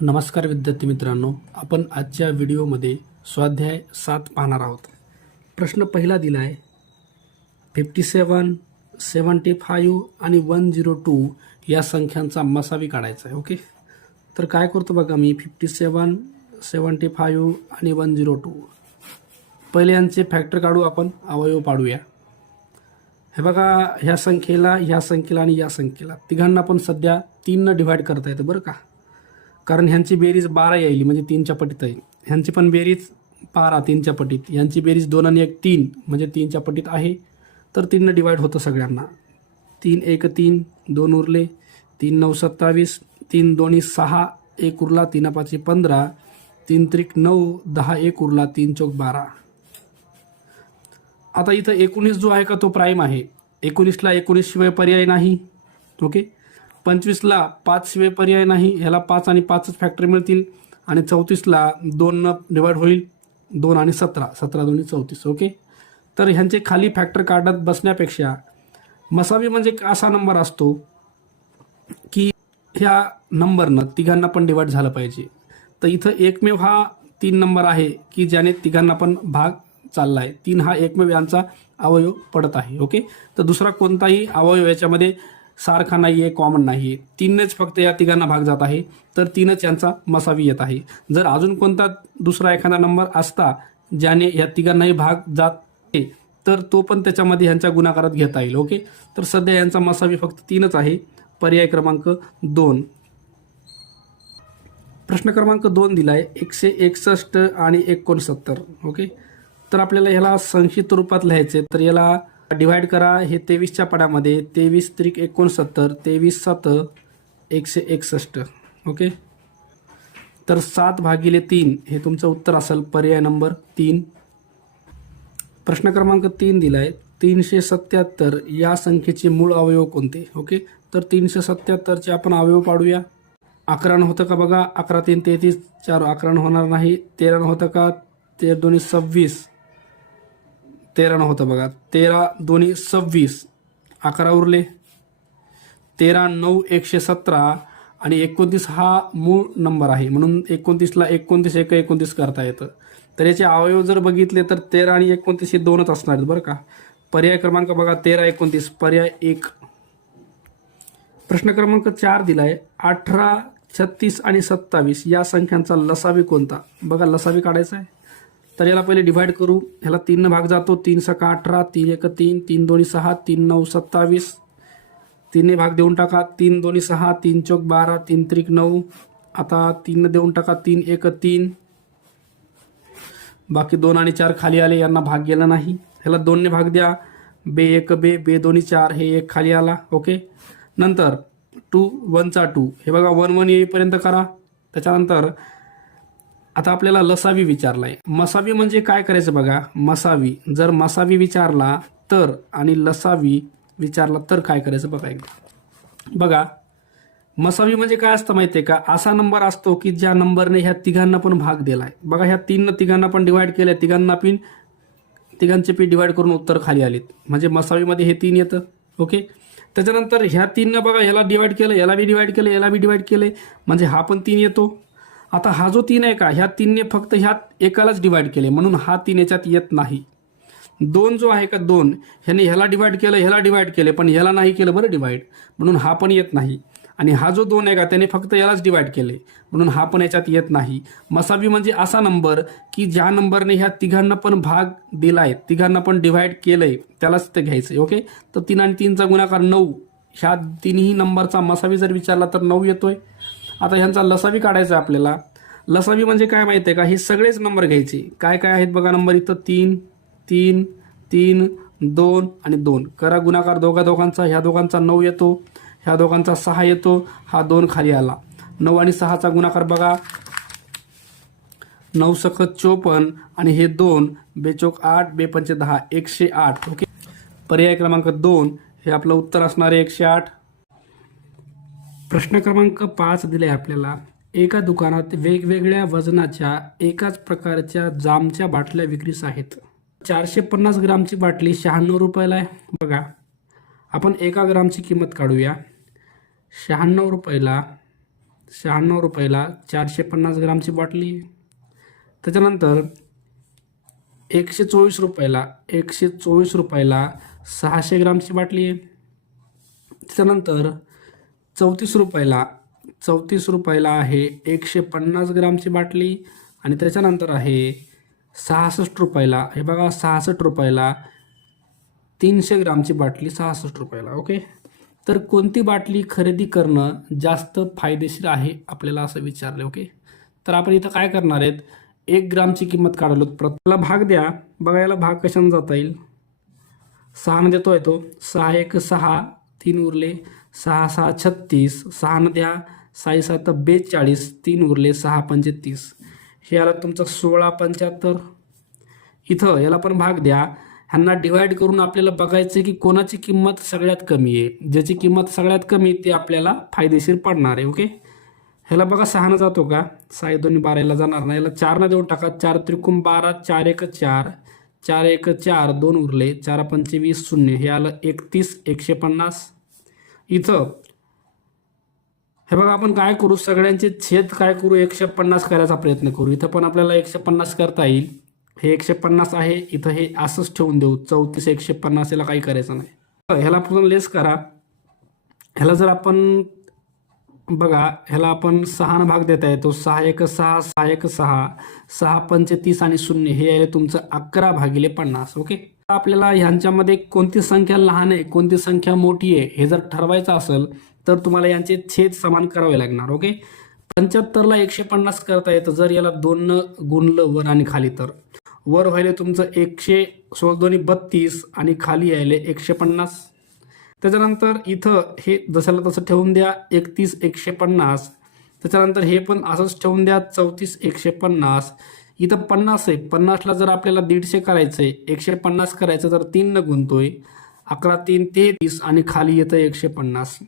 नमस्कार विद्यार्थी मित्रांनो, आपण आजच्या व्हिडिओमध्ये स्वाध्याय 7 पाहणार आहोत. प्रश्न पहिला दिला आहे 57, 75 आणि 102 या संख्यांचा मसावी काढायचा आहे. ओके, तर काय करतो बघा, मी 57, 75 आणि 102 पहिले यांचे फॅक्टर काढू, आपण अवयव पाडूया. हे बघा, ह्या संख्येला आणि या संख्येला तिघांना पण सध्या 3 न डिव्हाइड करता येतं बरं का, कारण ह्यांची बेरीज 12 येईल, म्हणजे 3च्या पटीत आहे. ह्यांची पण बेरीज 12 3च्या पटीत, ह्यांची बेरीज 2 आणि 1 3 म्हणजे 3च्या पटीत आहे. तर 3 न डिवाइड होतं सगळ्यांना. 3 1 3, 2 उरले, 3 9 27, 3 2 6, 1 उरला, 3 5 15, 3 3 9, 10 1 उरला, 3 4 12. आता इथं 19 जो आहे का तो प्राईम आहे. 19ला 19 शिवाय पर्याय नाही. ओके, 25ला 5 शिवाय पर्याय नाही, ह्याला 5 आणि 5च फॅक्टर मिळतील. आणि 34ला 2 न डिवाइड होईल, 2 आणि 17, 17 2 34. ओके, तर ह्यांचे खाली फॅक्टर काढत बसण्यापेक्षा मसावी म्हणजे असा नंबर असतो की ह्या नंबरनं तिघांना पण डिवाइड झालं पाहिजे. तर इथं एकमेव हा 3 नंबर आहे की ज्याने तिघांना पण भाग चालला आहे. 3 हा एकमेव यांचा अवयव पडत आहे. ओके, तर दुसरा कोणताही अवयव याच्यामध्ये सारखा नाही आहे, कॉमन नाही आहे. 3नेच फक्त या तिघांना भाग जात आहे, तर 3च यांचा मसावी येत आहे. जर अजून कोणता दुसरा एखादा नंबर असता ज्याने या तिघांनाही भाग जात तर तो पण त्याच्यामध्ये यांच्या गुणाकारात घेता येईल. ओके, तर सध्या यांचा मसावी फक्त 3च आहे. पर्याय क्रमांक 2. प्रश्न क्रमांक 2 दिलाय 161 आणि 69. ओके, तर आपल्याला ह्याला संक्षिप्त रूपात लिहायचे, तर याला डिवाइड करा. हे 23च्या पडामध्ये 23 त्रिक 69, 23 7 161. ओके, तर 7/3 हे तुमचं उत्तर असेल, पर्याय नंबर 3. प्रश्न क्रमांक 3 दिलाय 377 या संख्येचे मूळ अवयव कोणते. ओके, तर 377चे आपण अवयव पाडूया. 11 होतं का बघा, 11 3 33, 4 11 होणार नाही. 13 होतं का, 13 2 26, 13 होतं बघा, 13 2 26, 11 उरले. 13 9 117 आणि 29 हा मूळ नंबर आहे, म्हणून 29ला 29 1 29 करता येतं. तर याचे अवयव जर बघितले तर 13 आणि 29 हे 2च असणार आहेत बरं का. पर्याय क्रमांक बघा 13 29, पर्याय 1. प्रश्न क्रमांक 4 दिलाय 18 36 आणि 27 या संख्यांचा लसावी कोणता. बघा, लसावी काढायचा आहे, तर याला पहिले डिवाइड करू. ह्याला 3 भाग जातो, 3 6 18, 3 1 3, 3 2 6, 3 9 27. 3 भाग देऊन टाका, 3 2 6, 3 4 12, 3 3 9. आता 3 देऊन टाका, 3 1 3. बाकी 2 आणि 4 खाली आले, यांना भाग गेला नाही. ह्याला 2 ने भाग द्या, बे 1 बे, बे 2 4, हे 1 खाली आला. ओके, नंतर 2 1 चा 2, हे बघा 1 1 येईपर्यंत करा. त्याच्यानंतर आता आपल्याला लसावी विचारलाय. मसावी म्हणजे काय करायचं बघा, मसावी जर मसावी विचारला तर आणि लसावी विचारला तर काय करायचं बघा एकदा. बघा, मसावी म्हणजे काय असतं माहितीये का, असा नंबर असतो की ज्या नंबरने ह्या तिघांना पण भाग दिलाय. बघा, ह्या 3 तिघांना पण डिवाइड केलंय, तिघांचे पी डिवाइड करून उत्तर खाली आलेत, म्हणजे मसावीमध्ये हे 3 येतं. ओके, त्याच्यानंतर ह्या 3 बघा, ह्याला डिवाइड केलं, याला बी डिवाइड केलं, याला बी डिवाइड केलंय, म्हणजे हा पण 3 येतो. आता हा जो 3 आहे का, ह्या 3ने फक्त ह्यात एकालाच डिवाइड केले, म्हणून हा 3 याच्यात येत नाही. 2 जो आहे का, 2 ह्याने ह्याला डिवाइड केलं, ह्याला डिवाइड केले, पण ह्याला नाही केलं बरं डिवाइड, म्हणून हा पण येत नाही. आणि हा जो 2 आहे का, त्याने फक्त यालाच डिवाइड केले, म्हणून हा पण याच्यात येत नाही. मसावी म्हणजे असा नंबर की ज्या नंबरने ह्या तिघांना पण भाग दिलाय, तिघांना पण डिवाइड केलंय, त्यालाच ते घ्यायचंय. ओके, तर 3 आणि 3चा गुणाकार 9, ह्या तिन्ही नंबरचा मसावी जर विचारला तर 9 येतोय. आता ह्यांचा लसावी काढायचा आपल्याला. लसावी म्हणजे काय माहिती आहे का, हे सगळेच नंबर घ्यायचे. काय काय आहेत बघा नंबर इथं, 3 3 3 2 आणि 2. करा गुणाकार दोघांचा. ह्या दोघांचा 9 येतो, ह्या दोघांचा 6 येतो, हा 2 खाली आला. 9 आणि 6चा गुणाकार बघा, 9 सखत 54 आणि हे 2, बेचोक 8, बेपंचे 10, 108. ओके, पर्याय क्रमांक 2 हे आपलं उत्तर असणार आहे, 108. प्रश्न क्रमांक 5 दिले आपल्याला. एका दुकानात वेगवेगळ्या वजनाच्या एकाच प्रकारच्या जामच्या बाटल्या विक्रीस आहेत. 450 ग्रामची बाटली 96 रुपयाला आहे. बघा, आपण 1 ग्रामची किंमत काढूया. 96 रुपयाला 96 रुपयाला 450 ग्रामची बाटली आहे. त्याच्यानंतर 124 रुपयाला 600 ग्रामची बाटली आहे. त्याच्यानंतर 34 रुपयाला आहे 150 ग्रामची बाटली. आणि त्याच्यानंतर आहे 66 रुपयाला, हे बघा 66 रुपयाला 300 ग्रामची बाटली 66 रुपयाला. ओके, तर कोणती बाटली खरेदी करणं जास्त फायदेशीर आहे आपल्याला असं विचारलं. ओके, तर आपण इथं काय करणार आहेत, 1 ग्रामची किंमत काढलो. प्रत्येकाला भाग द्या. बघा याला भाग कशाने जाता येईल, 6 न देतोय तो, 6 1 6, 3 उरले, 6 6 36, 6 न द्या, 6 7 42, 3 उरले, 6 35, हे आला तुमचं 16 75. इथं याला पण भाग द्या. ह्यांना डिवाइड करून आपल्याला बघायचं की कोणाची किंमत सगळ्यात कमी आहे. ज्याची किंमत सगळ्यात कमी ते आपल्याला फायदेशीर पडणार आहे. ओके, ह्याला बघा 6 न जातो का, 6 2 12 जाणार नाही, याला 4 न देऊन टाका, 4 त्रिकोण 12, 4 1 4, 4 1 4, 2 उरले, 4 25 0, हे आलं 31 150. इथं हे बघा आपण काय करू, सगळ्यांचे छेद काय करू, 150 करायचा प्रयत्न करू. इथं पण आपल्याला 150 करता येईल. हे 150 आहे, इथं हे असंच ठेवून देऊ, 34 150, याला काही करायचं नाही. ह्याला पूर्ण लेस करा. ह्याला जर आपण बघा, ह्याला आपण 6 न भाग देता येतो, 6 1 6, 6 1 6, 6 35 आणि 0, हे आहे तुमचं 11/50. ओके, आपल्याला ह्यांच्यामध्ये कोणती संख्या लहान आहे कोणती संख्या मोठी आहे हे जर ठरवायचं असेल तर तुम्हाला यांचे छेद समान करावे लागणार. ओके, 75ला 150 करता येतं जर याला 2 गुणलं वर आणि खाली, तर वर व्हायले तुमचं 116 2 32 आणि खाली यायले 150. त्याच्यानंतर इथं हे जसंला तसं ठेवून द्या, 31 150. त्याच्यानंतर हे पण असंच ठेवून द्या, 34 150. इथं 50 आहे, 50ला जर आपल्याला 150 करायचं आहे, 150 करायचं तर 3 न गुणतोय, 11 3 33 आणि खाली येतं 150.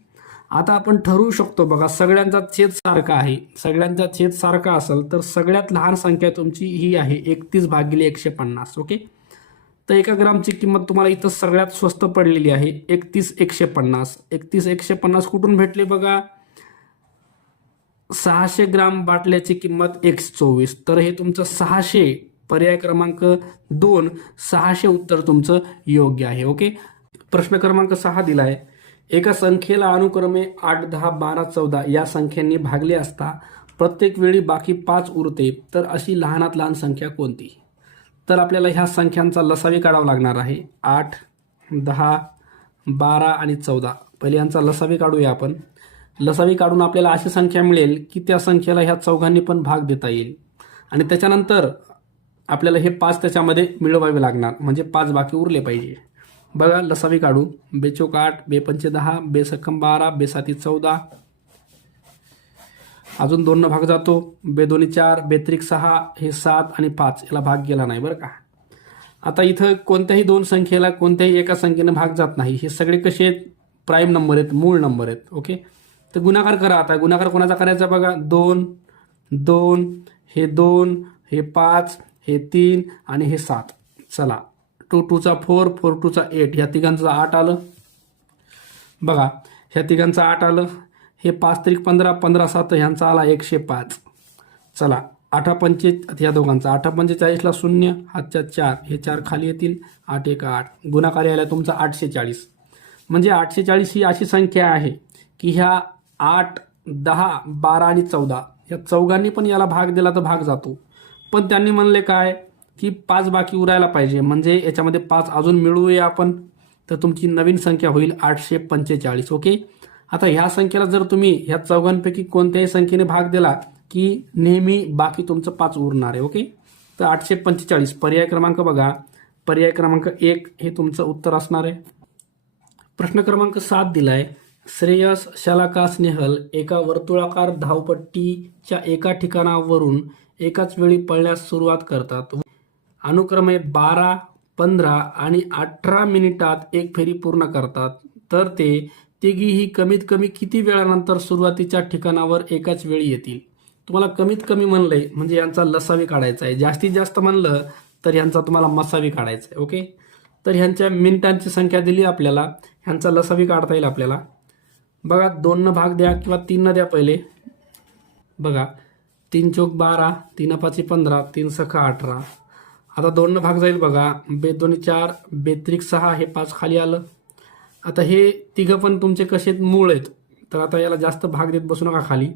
आता आपण ठरवू शकतो बघा, सगळ्यांचा छेद सारखा आहे. सगळ्यांचा छेद सारखा असेल तर सगळ्यात लहान संख्या तुमची ही आहे 31/150. ओके, तर 1 ग्रामची किंमत तुम्हाला इथं सगळ्यात स्वस्त पडलेली आहे 31 150. 31 150 कुठून भेटले बघा, 600 ग्राम बाटल्याची किंमत 124. तर हे तुमचं 600, पर्याय क्रमांक 2, 600 उत्तर तुमचं योग्य आहे. ओके, प्रश्न क्रमांक 6 दिला आहे, एका संख्येला अनुक्रमे 8 10 12 14 या संख्यांनी भागले असता प्रत्येक वेळी बाकी 5 उरते, तर अशी लहानात लहान संख्या कोणती. तर आपल्याला ह्या संख्यांचा लसावी काढावा लागणार आहे. 8 10 12 आणि 14. पहिले यांचा लसावी काढूया आपण. लसावी काढून आपल्याला अशी संख्या मिळेल की त्या संख्येला ह्या चौघांनी पण भाग देता येईल आणि त्याच्यानंतर आपल्याला हे 5 त्याच्यामध्ये मिळवावे लागणार, म्हणजे 5 बाकी उरले पाहिजे. बघा लसावी काढू, 2 चौक 8, 2 पंचे 10, 2 सक्कम 12, 2 साती 14, अजून 2 भाग जातो, 2 दोन्ही 4, 2 त्रिक 6, हे 7 आणि 5, याला भाग गेला नाही बरं का. आता इथं कोणत्याही 2 संख्येला कोणत्याही एका संख्येने भाग जात नाही. हे सगळे कसे आहेत, प्राईम नंबर आहेत, मूळ नंबर आहेत. ओके, तर गुणाकार करा. आता गुणाकार कोणाचा करायचा बघा, 2 2, हे 2, हे 5, हे 3 आणि हे 7. चला, 2 2 चा 4, 4 2 चा 8, ह्या तिघांचं 8 आलं बघा, ह्या तिघांचं 8 आलं. हे 5 त्रिक 15, 15 7, ह्यांचा आला 105. चला, 8 पंचे ह्या दोघांचा 8 45ला 0, हातच्या 4, हे 4 खाली येतील, 8 1 8, गुणाकार यायला तुमचा 840. म्हणजे 840 ही अशी संख्या आहे की ह्या 8 10 12 आणि 14 या चौघांनी पण याला भाग दिला तर भाग जातो. पण त्यांनी म्हणले काय की 5 बाकी उरायला पाहिजे, म्हणजे याच्यामध्ये 5 अजून मिळवूया आपण, तर तुमची नवीन संख्या होईल 845. ओके, आता ह्या संख्येला जर तुम्ही ह्या चौघांपैकी कोणत्याही संख्येने भाग दिला की नेहमी बाकी तुमचं 5 उरणार आहे. ओके, तर 845 पर्याय क्रमांक बघा, पर्याय क्रमांक 1 हे तुमचं उत्तर असणार आहे. प्रश्न क्रमांक 7 दिलाय, श्रेयस शालाका स्नेहल एका वर्तुळाकार धावपट्टीच्या एका ठिकाणावरून एकाच वेळी पळण्यास सुरुवात करतात. अनुक्रमे 12 15 आणि 18 मिनिटात एक फेरी पूर्ण करतात, तर ते तिघीही कमीत कमी किती वेळानंतर सुरुवातीच्या ठिकाणावर एकाच वेळी येतील. तुम्हाला कमीत कमी म्हणलंय म्हणजे यांचा लसावी काढायचा आहे, जास्तीत जास्त म्हणलं तर यांचा तुम्हाला मसावी काढायचा आहे. ओके, तर ह्यांच्या मिनिटांची संख्या दिली आपल्याला, ह्यांचा लसावी काढता येईल आपल्याला. बघा 2 न भाग द्या किंवा 3 न द्या, पहिले बघा 3 चौक 12, 3 पाची 15, 3 सखा 18. आता 2 भाग जाईल बघा. बे 2 4, बेत्रिक 6, हे 5 खाली आलं. आता हे तिघं पण तुमचे कसे आहेत, मूळ आहेत. तर आता याला जास्त भाग देत बसू नका खाली.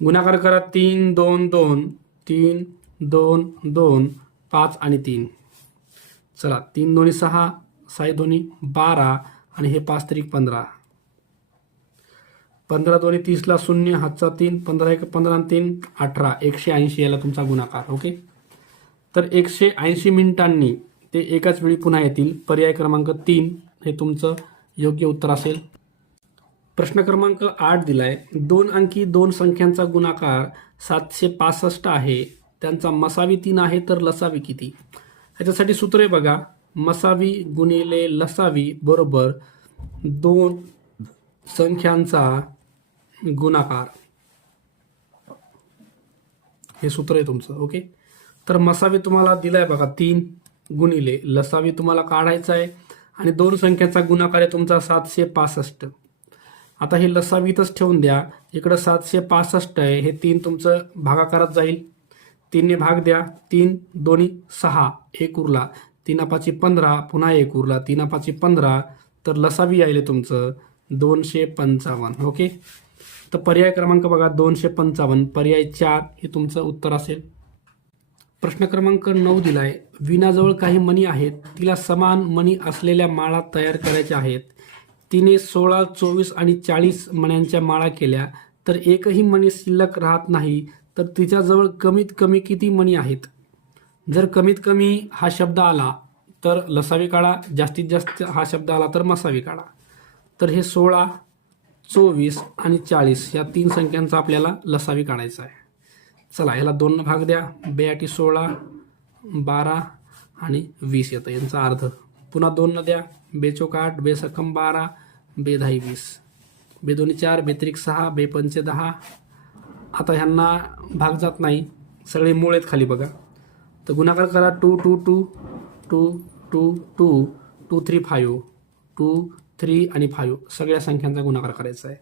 गुणाकार करा. 3 2 2, 3 2 2, 5 आणि 3. चला 3 दोन्ही 6, 6 दोन्ही 12 आणि हे 5 त्रिक 15. 15 दोन्ही 30 ला 0, हातचा 3, 15 1 15 आणि 3 18. 180 याला तुमचा गुणाकार. ओके. तर 180 मिनिटांनी ते एकाच वेळी पुन्हा येतील. पर्याय क्रमांक 3 हे तुमचं योग्य उत्तर असेल. प्रश्न क्रमांक 8 दिलाय. 2 अंकी 2 संख्यांचा गुणाकार 765 आहे. त्यांचा मसावी 3 आहे, तर लसावी किती? ह्याच्यासाठी सूत्र आहे बघा. मसावी गुणिले लसावी बरोबर 2 संख्यांचा गुणाकार. हे सूत्र आहे तुमचं. ओके. तर मसावी तुम्हाला दिलाय बघा 3 गुणिले लसावी तुम्हाला काढायचा आहे आणि 2 संख्याचा गुणाकार आहे तुमचा 765. आता हे लसावीतच ठेवून द्या. इकडं 765 आहे, हे 3 तुमचं भागाकारात जाईल. 3 ने भाग द्या. 3 दोन्ही 6, 1 उरला. 3 पाची 15, पुन्हा 1 उरला. 3 पाची 15, तर लसावी यायले तुमचं 255. ओके. तर पर्याय क्रमांक बघा 255, पर्याय 4 हे तुमचं उत्तर असेल. प्रश्न क्रमांक 9 दिलाय. विनाजवळ काही मणी आहेत, तिला समान मणी असलेल्या माळा तयार करायच्या आहेत. तिने 16, 24 आणि 40 मण्यांच्या माळा केल्या, तर एकही मणी शिल्लक राहत नाही, तर तिच्याजवळ कमीत कमी किती मणी आहेत? जर कमीत कमी हा शब्द आला तर लसावी काढा, जास्तीत जास्त हा शब्द आला तर मसावी काढा. तर हे 16, 24 आणि 40 या 3 संख्यांचा आपल्याला लसावी काढायचा आहे. चला याला 2 भाग द्या. 2 16, 12 आणि 20 येतं, यांचा अर्ध. पुन्हा 2 द्या. 2 चौक 8, 2 सकम 12, 2 10 20, 2 दोन्ही 4, 2 त्रिक 6, 2 पंचे 10. आता ह्यांना भाग जात नाही, सगळे मूळ आहेत खाली बघा. तर गुणाकार करा. 2 2 2, 2 2 2, 2 3 5, 2 3 आणि 5 सगळ्या संख्यांचा गुणाकार करायचा आहे.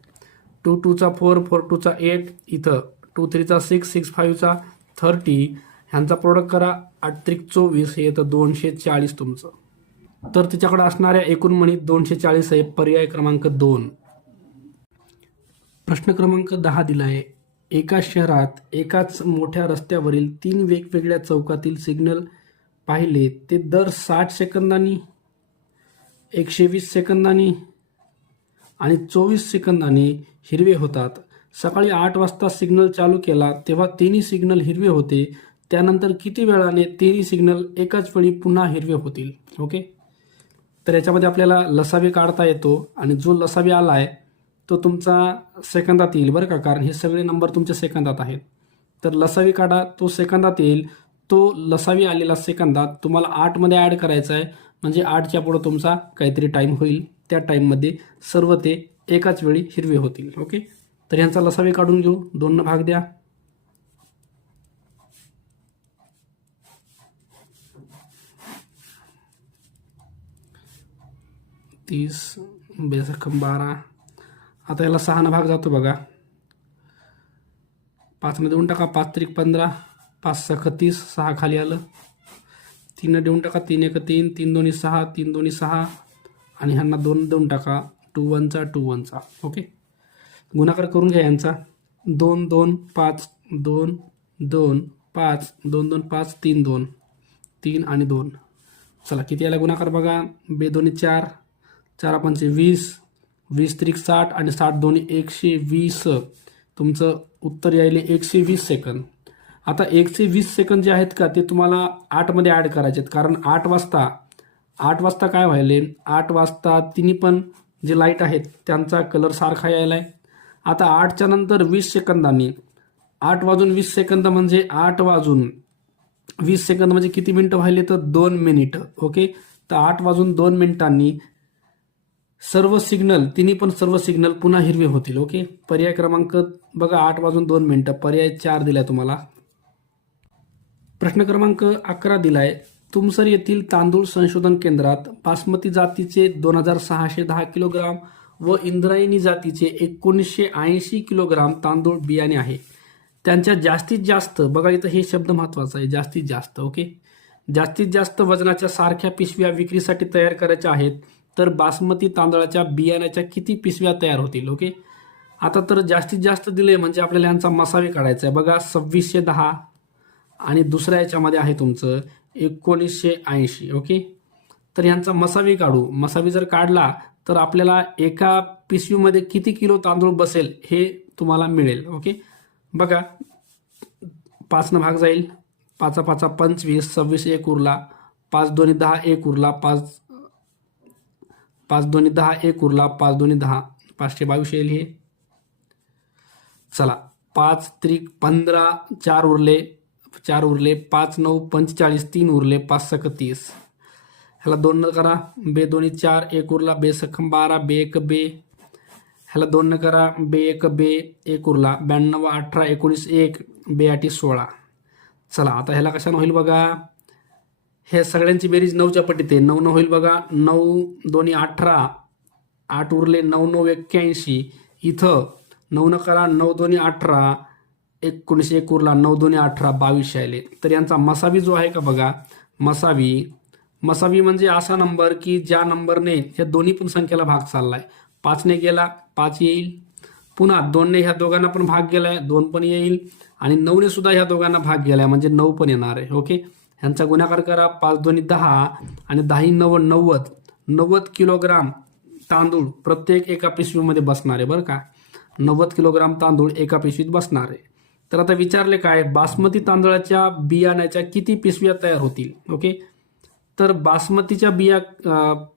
2 2 चा 4, 4 2 चा 8, इथं 2 3 चा 6, 6 5 चा 30. ह्यांचा प्रोडक्ट करा. 8 त्रिक 24, हे येतं 240 तुमचं. तर तिच्याकडे असणाऱ्या एकूण मणी 240 आहे, पर्याय क्रमांक 2. प्रश्न क्रमांक 10 दिलाय. एका शहरात एकाच मोठ्या रस्त्यावरील 3 वेगवेगळ्या चौकातील सिग्नल पाहिले, ते दर 60 सेकंदांनी, 120 सेकंदांनी आणि 24 सेकंदांनी हिरवे होतात. सकाळी 8 वाजता सिग्नल चालू केला तेव्हा तिन्ही सिग्नल हिरवे होते. त्यानंतर किती वेळाने तिन्ही सिग्नल एकाच वेळी पुन्हा हिरवे होतील? ओके. तर याच्यामध्ये आपल्याला लसावी काढता येतो आणि जो लसावी आला आहे तो तुमचा सेकंदात येईल बरं का, कारण हे सगळे नंबर तुमच्या सेकंदात आहेत. तर लसावी काढा, तो सेकंदात येईल. तो लसावी आलेला सेकंदात तुम्हाला 8 मध्ये ॲड करायचा आहे, म्हणजे 8च्या पुढं तुमचा काहीतरी टाईम होईल. त्या टाईममध्ये सर्व ते एकाच वेळी हिरवे होतील. ओके. तर ह्यांचा लसावी काढून घेऊ. 2 भाग द्या. 30, 2 सकम 12. आता याला 6 भाग जातो बघा. 5 देऊन टाका. 5 त्रिक 15, 5 सख 30, 6 खाली आलं. 3 देऊन टाका. 3 1 3, 3 दोन्ही 6, 3 दोन्ही 6 आणि ह्यांना 2 देऊन टाका. 2 1 चा 2 1 चा. ओके. गुणाकार करून घ्या यांचा. 2 2 5, 2 2 5, 2 2 5, 3 2, 3 आणि 2. चला किती याला गुणाकार बघा. 2 दोन्ही 4, 4 पंचे 20, 20 त्रिक 60 आणि 60 दोन्ही 120. तुमचं उत्तर यायले 120 सेकंद. आता 120 सेकंद जे आहेत का ते तुम्हाला 8 मध्ये ॲड करायचे आहेत, कारण 8 वाजता काय व्हायले, 8 वाजता तिन्ही पण जे लाईट आहेत त्यांचा कलर सारखा यायला आहे. आता 8च्या नंतर 20 सेकंदांनी, 8 वाजून 20 सेकंद म्हणजे 8 वाजून 20 सेकंद म्हणजे किती मिनिटं व्हायले, तर 2 मिनिटं. ओके. तर 8 वाजून 2 मिनिटांनी सर्व सिग्नल पुन्हा हिरवे होतील. ओके. पर्याय क्रमांक बघा 8 वाजून 2 मिनिटं, पर्याय 4 दिलाय तुम्हाला. प्रश्न क्रमांक 11 दिलाय. तुमसर येथील तांदूळ संशोधन केंद्रात बासमती जातीचे 2610 किलोग्राम व इंद्रायणी जातीचे 1980 किलोग्राम तांदूळ बियाणे आहे. त्यांच्या जास्तीत जास्त, बघा इथं हे शब्द महत्वाचा आहे, जास्तीत जास्त. ओके, जास्तीत जास्त वजनाच्या सारख्या पिशव्या विक्रीसाठी तयार करायच्या आहेत तर बासमती तांदळाच्या बियाण्याच्या किती पिशव्या तयार होतील. ओके, आता तर जास्तीत जास्त दिले म्हणजे आपल्याला यांचा मसावी काढायचा आहे. बघा 2610 आणि दुसऱ्या याच्यामध्ये आहे तुमचं 1980. ओके, तर यांचा मसावी काढू. मसावी जर काढला तर आपल्याला एका पिशवीमध्ये किती किलो तांदूळ बसेल हे तुम्हाला मिळेल. ओके, बघा 5 भाग जाईल, 5 5 25, 26 1 उरला, 5 2 10 1 उरला, 5 2 10 1 उरला, 5 2 10, 522 येईल हे. चला 5 त्रिक 15, 4 उरले, 5 9 45, 3 उरले, 5 सक 30. ह्याला 2 न करा, बे 2 4 1 उरला, बे सखम 12, बे 1 बे. ह्याला 2 न करा, बे 1 बे 1 उरला, 92 18 19 1, बे 8 16. चला आता ह्याला कशानं होईल बघा, हे सगळ्यांची बेरीज 9च्या पटीत आहे. 9 न होईल बघा, 9 2 18, 8 उरले, 9 9 81. इथं 9 न करा, 9 2 18, 19 1 उरला, 9 2 18 22 आले. तर यांचा मसावी जो आहे का बघा, मसावी म्हणजे असा नंबर की ज्या नंबरने या दोन्ही पण संख्येला भाग चाललाय. 5 ने गेला 5 येईल, पुन्हा 2 ने ह्या दोघांना पण भाग गेलाय 2 पण येईल, आणि 9 ने सुद्धा ह्या दोघांना भाग गेलाय म्हणजे 9 पण येणार आहे. ओके, ह्यांचा गुणाकार करा, 5 2 10 आणि 10 9 90 किलोग्राम तांदूळ प्रत्येक एका पिशवीमध्ये बसणार आहे बरं का. 90 किलोग्राम तांदूळ एका पिशवीत बसणार आहे. तर आता विचारले काय, बासमती तांदळाच्या बियाण्याच्या किती पिशव्या तयार होतील. ओके, तर बासमतीच्या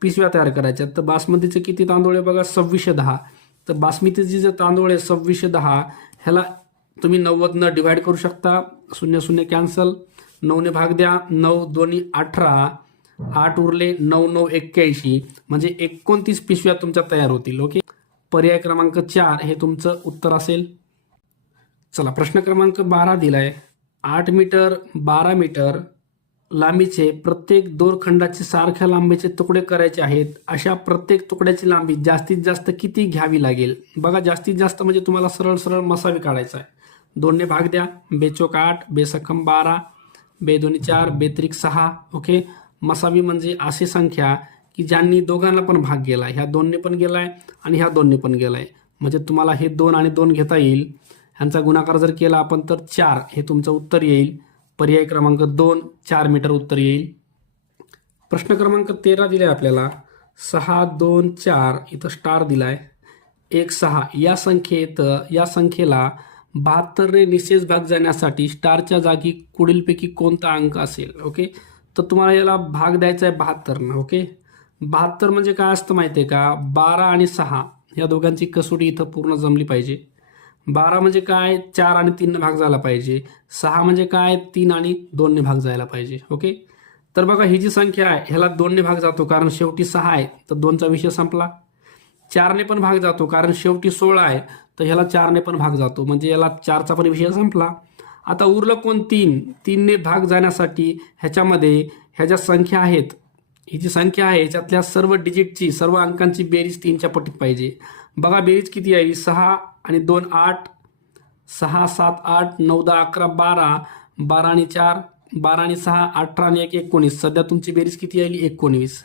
पिशव्या तयार करायच्या. तर बासमतीचे किती तांदूळ आहे बघा, 2610. तर बासमतीचे जे तांदूळ आहे 2610, ह्याला तुम्ही 90 न डिवाइड करू शकता, 0 0 कॅन्सल, 9 ने भाग द्या, 9 2 18, 8 उरले, 9 9 81, म्हणजे 29 पिशव्या तुमच्या तयार होतील. ओके, पर्याय क्रमांक 4 हे तुमचं उत्तर असेल. चला प्रश्न क्रमांक 12 दिलाय, 8 मीटर 12 मीटर लांबीचे प्रत्येक दोरखंडाचे सारख्या लांबीचे तुकडे करायचे आहेत. अशा प्रत्येक तुकड्याची लांबी जास्तीत जास्त किती घ्यावी लागेल. बघा जास्तीत जास्त म्हणजे तुम्हाला सरळ सरळ मसावी काढायचा आहे. 2 ने भाग द्या, बेचोक 8, बेसखम 12, बे 2 4, बेत्रिक 6. ओके, मसावी म्हणजे अशी संख्या की ज्यांनी दोघांना पण भाग गेलाय, ह्या 2 ने पण गेलाय आणि ह्या 2 ने पण गेलाय, म्हणजे तुम्हाला हे 2 आणि 2 घेता येईल. ह्यांचा गुणाकार जर केला आपण तर 4 हे तुमचं उत्तर येईल. पर्याय क्रमांक 2 4 मीटर उत्तर येईल. प्रश्न क्रमांक 13 दिलाय आपल्याला, 6 2 4 इथं स्टार दिलाय, 1 6 या संख्येला 72 ने निशेष भाग जाण्यासाठी स्टारच्या जागी पुढीलपैकी कोणता अंक असेल. ओके, तर तुम्हाला याला भाग द्यायचा आहे 72 न. ओके, 72 म्हणजे काय असतं माहिती आहे का, 12 आणि 6 या दोघांची कसोटी इथं पूर्ण जमली पाहिजे. 12 म्हणजे काय, 4 आणि 3 ने भाग झाला पाहिजे. 6 म्हणजे काय, 3 आणि 2 ने भाग जायला पाहिजे. ओके, तर बघा ही जी संख्या आहे ह्याला 2 ने भाग जातो कारण शेवटी 6 आहे, तर 2चा विषय संपला. 4 ने पण भाग जातो कारण शेवटी 16 आहे, तर ह्याला 4 ने पण भाग जातो, म्हणजे याला 4चा पण विषय संपला. आता उरलं कोण, 3 ने भाग जाण्यासाठी ह्याच्यामध्ये ह्या ज्या संख्या आहेत, ही जी संख्या आहे याच्यातल्या सर्व डिजिटची, सर्व अंकांची बेरीज 3च्या पटीत पाहिजे. बघा बेरीज किती आहे, 6 आणि 2 8, 6 7 8 9 10 11 12, 12 आणि 4 12 आणि 6 18 आणि 1 19. सध्या तुमची बेरीज किती आली, 19.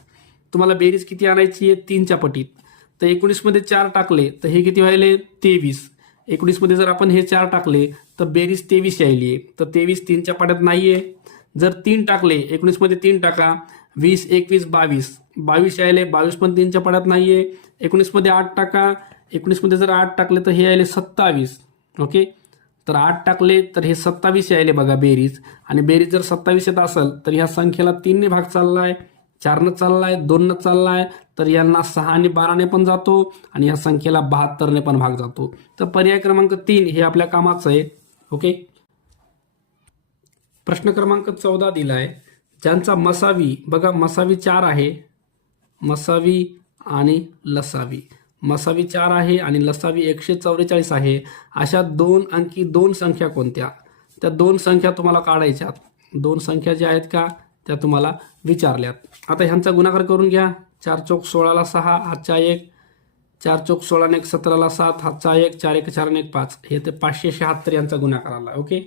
तुम्हाला बेरीज किती आणायची आहे, 3च्या पटीत. तर 19 मध्ये 4 टाकले तर हे किती व्हायले, 23. 19 मध्ये जर आपण हे 4 टाकले तर बेरीज 23 यायली आहे. तर 23 3च्या पट्यात नाहीये. जर 3 टाकले, 19 मध्ये 3 टाका, 20 21 22, 22 यायले, 22 पण 3च्या पट्यात नाहीये. 19 मध्ये 8 टाका, 19 मध्ये जर 8 टाकले तर हे यायले 27. ओके, तर 8 टाकले तर हे 27 यायले बघा बेरीज. आणि बेरीज जर 27 येत असेल तर ह्या संख्येला 3 ने भाग चाललाय, 4 न चाललाय, 2 न चाललाय, तर यांना 6 आणि 12 ने पण जातो आणि या संख्येला 72 ने पण भाग जातो. तर पर्याय क्रमांक 3 हे आपल्या कामाचं आहे. ओके, प्रश्न क्रमांक 14 दिलाय, ज्यांचा मसावी, बघा मसावी 4 आहे, मसावी आणि लसावी. मसावी 4 आहे आणि लसावी 144 आहे. अशा 2 अंकी 2 संख्या कोणत्या, त्या 2 संख्या तुम्हाला काढायच्यात. 2 संख्या ज्या आहेत का त्या तुम्हाला विचारल्यात. आता ह्यांचा गुणाकार करून घ्या, 4 चौक 16 ला 6, हातच्या 1, 4 चौक 16 आणि 1 17ला 7, हातचा 1, 4 1 4 आणि 1 5, हे ते 576 यांचा गुणाकार आला. ओके,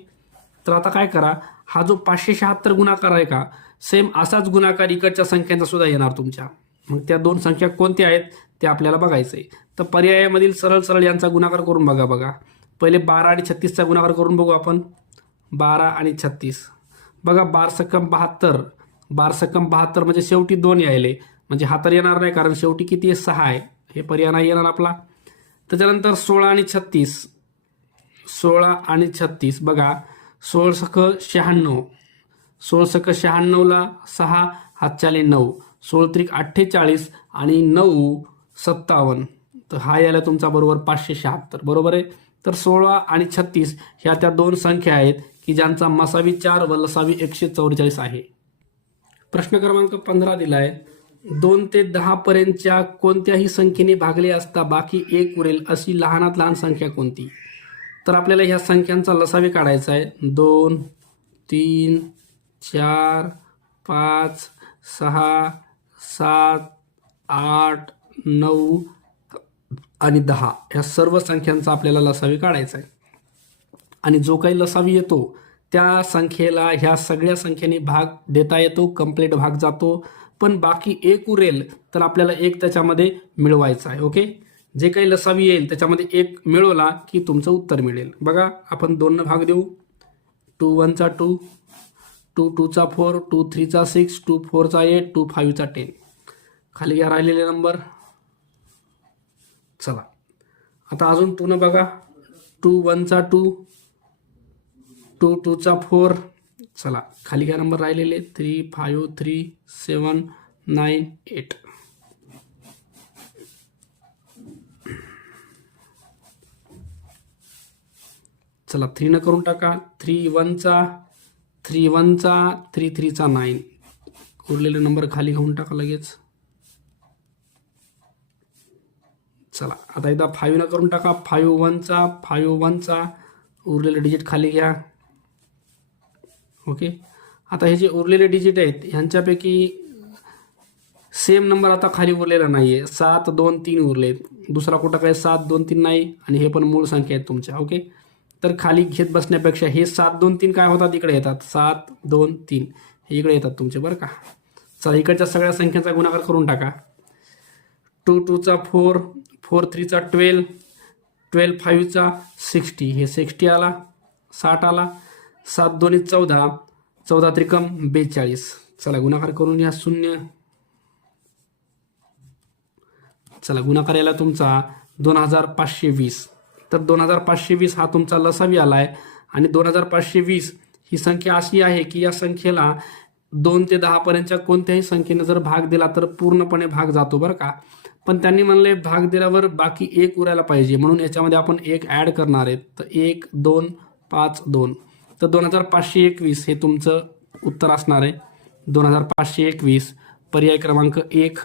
तर आता काय करा, हा जो 576 गुणाकार आहे का, सेम असाच गुणाकार इकडच्या संख्यांचा सुद्धा येणार तुमच्या. मग त्या दोन संख्या कोणत्या आहेत ते आपल्याला बघायचं आहे. तर पर्यायामधील सरळ सरळ यांचा गुणाकार करून बघा. पहिले 12 आणि 36चा गुणाकार करून बघू आपण. 12 आणि 36 बघा, 12 सकम 72, 12 सकम 72 म्हणजे शेवटी 2 यायले, म्हणजे हा तर येणार नाही कारण शेवटी किती आहे, 6 आहे, हे पर्याय नाही येणार आपला. त्याच्यानंतर 16 आणि 36, 16 आणि 36 बघा, 16 सक 96, 16 सक 96ला 6, हातच्याले 9, 16 त्रिक 48 आणि 9 57, तर हा यायला तुमचा बरोबर 576. बरोबर आहे. तर 16 आणि 36 ह्या त्या दोन संख्या आहेत की ज्यांचा मसावी 4 व लसावी 144 आहे. प्रश्न क्रमांक 15 दिलाय, 2 ते 10 पर्यंतच्या कोणत्याही संख्येने भागले असता बाकी 1 उरेल अशी लहानात लहान संख्या कोणती? तर आपल्याला ह्या संख्यांचा लसावी काढायचा आहे. 2 3 4 5 6 7 8 9 आणि 10 ह्या सर्व संख्यांचा आपल्याला लसावी काढायचा आहे. आणि जो काही लसावी येतो त्या संख्येला ह्या सगळ्या संख्येने भाग देता येतो, कंप्लीट भाग जातो. पण बाकी 1 उरेल तर आपल्याला 1 त्याच्यामध्ये मिळवायचा आहे. ओके, जे काही लसावी येईल त्याच्यामध्ये 1 मिळवला की तुमचं उत्तर मिळेल. बघा, आपण 2 न भाग देऊ. 2 1 चा 2, 2 2 चा 4, 2 3 चा 6, 2 4 चा 8, 2 5 चा 10. खाली घ्या राहिलेले नंबर. चला आता अजून 2 न बघा. 2 1 चा 2, 2 2 चा 4. चला खाली घ्या नंबर राहिलेले. 3 5 3 7 9 8. चला 3 न करून टाका. 3 1 चा 3 1 चा 3 3 चा 9. उरलेले नंबर खाली घेऊन टाका लगेच. चला आता एकदा 5 न करून टाका. 5 1 चा 5 1 चा उरलेले डिजिट खाली घ्या. ओके, आता हे जे उरलेले डिजिट आहेत ह्यांच्यापैकी सेम नंबर आता खाली उरलेला नाहीये. 7 2 3 उरले. दुसरा कुठं काय 7 2 3 नाही, आणि हे पण मूळ संख्या आहेत तुमच्या. ओके, तर खाली घेत बसण्यापेक्षा हे 7 2 3 काय होतात, इकडे येतात. 7 2 3 हे इकडे येतात तुमचे, बरं का. चला इकडच्या सगळ्या संख्यांचा गुणाकार करून टाका. 2 2 चा 4, 4 3 चा 12, 12 5 चा 60, हे 60 आला, 60 आला. 7 2 14, 14 त्रिकम 42. चला गुणाकार करून या. 0. चला गुणाकार याला तुमचा 2520. तर 2520 हा तुमचा लसावी आलाय. आणि 2520 ही संख्या अशी आहे की या संख्येला 2 ते 10 पर्यंतच्या कोणत्याही संख्येने जर भाग दिला तर पूर्णपणे भाग जातो, बरं का. पण त्यांनी म्हणले भाग दिल्यावर बाकी 1 उरायला पाहिजे, म्हणून याच्यामध्ये आपण 1 ऍड करणार आहेत. तर 1 2 5 2, तर 2521 हे तुमचं उत्तर असणार आहे. 2521 पर्याय क्रमांक 1.